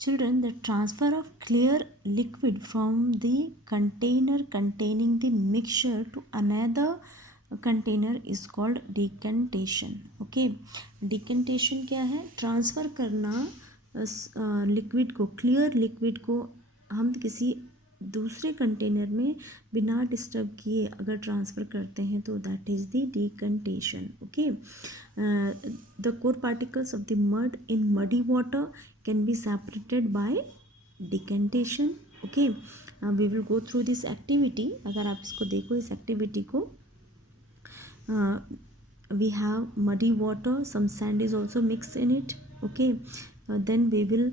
Children, the transfer of clear liquid from the container containing the mixture to another container is called decantation. Okay, decantation क्या है? Transfer करना liquid को, clear liquid को हम किसी दूसरे कंटेनर में बिना डिस्टर्ब किए अगर ट्रांसफ़र करते हैं तो that is the decantation. Okay, the core particles of the mud in muddy water can be separated by decantation. Okay, we will go through this activity. अगर आप इसको देखो, इस एक्टिविटी को, we have muddy water, some sand is also mixed in it. Okay, then we will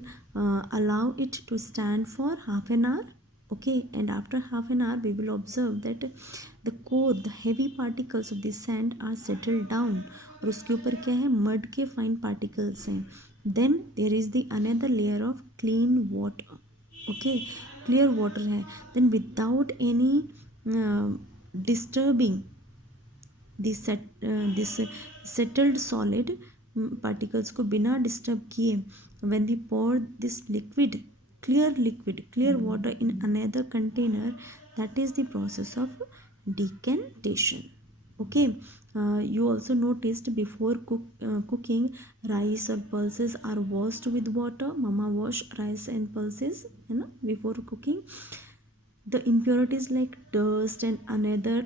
allow it to stand for half an hour. Okay, and after half an hour we will observe that the core, the heavy particles of the sand are settled down, और उसके ऊपर क्या है? Mud के fine particles हैं. Then there is the another layer of clean water. Okay, clear water है. Then without any disturbing this settled solid particles को बिना डिस्टर्ब किए, when we pour this liquid, clear water in another container, that is the process of decantation. Okay, you also noticed before cooking, rice or pulses are washed with water. Mama wash rice and pulses, है ना, before cooking. The impurities like dust and another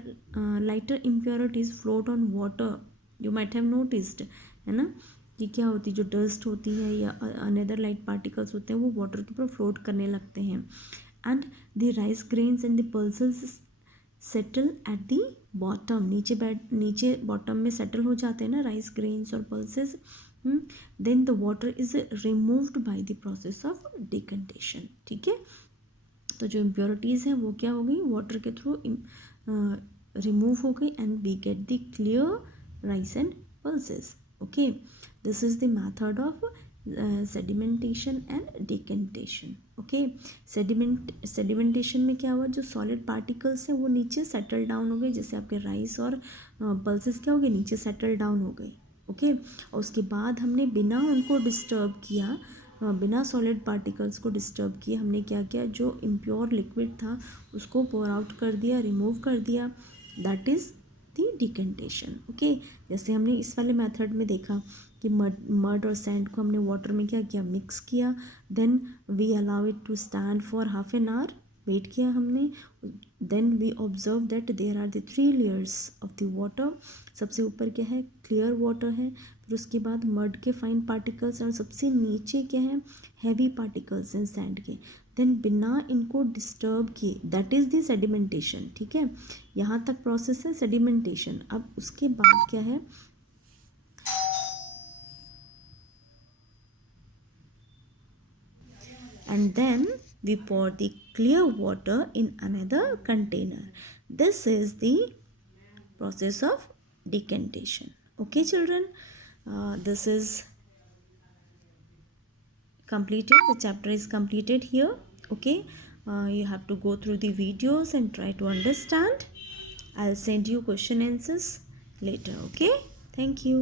lighter impurities float on water. You might have noticed, है ना, कि क्या होती है, जो dust होती है या अनदर लाइट पार्टिकल्स होते हैं वो वाटर के ऊपर फ्लोट करने लगते हैं. And the rice grains and the pulses settle at the bottom. नीचे बॉटम में सेटल हो जाते हैं ना राइस ग्रेन्स और pulses. Then the water is removed by the process of decantation. ठीक है, तो जो इम्प्योरिटीज़ हैं वो क्या हो गई? वाटर के थ्रू रिमूव हो गई and we get the clear rice and pulses. Okay, this is the method of sedimentation and decantation. Okay, sedimentation में क्या हुआ? जो सॉलिड पार्टिकल्स हैं वो नीचे सेटल डाउन हो गए, जैसे आपके राइस और पल्सेस क्या हो गए? नीचे सेटल डाउन हो गए. ओके, और उसके बाद हमने बिना उनको डिस्टर्ब किया, बिना सॉलिड पार्टिकल्स को डिस्टर्ब किए, हमने क्या किया? जो इम्प्योर लिक्विड था उसको पोर आउट कर दिया, रिमूव कर दिया. That is the decantation. Okay, जैसे हमने इस वाले मेथड में देखा कि मड और सैंड को हमने वाटर में क्या किया? मिक्स किया. Then we allow it to stand for half an hour, wait किया हमने. Then we observe that there are the 3 layers of the water. सबसे ऊपर क्या है? क्लियर वाटर है. फिर उसके बाद मड के फाइन पार्टिकल्स, और सबसे नीचे क्या है? हैवी पार्टिकल्स हैं सैंड के. देन बिना इनको डिस्टर्ब किए, दैट इज़ द सेडिमेंटेशन. ठीक है, यहाँ तक प्रोसेस है सेडिमेंटेशन. अब उसके बाद क्या है? And then we pour the clear water in another container. This is the process of decantation. Okay, children, this is completed. The chapter is completed here. Okay, you have to go through the videos and try to understand. I'll send you question answers later. Okay, thank you.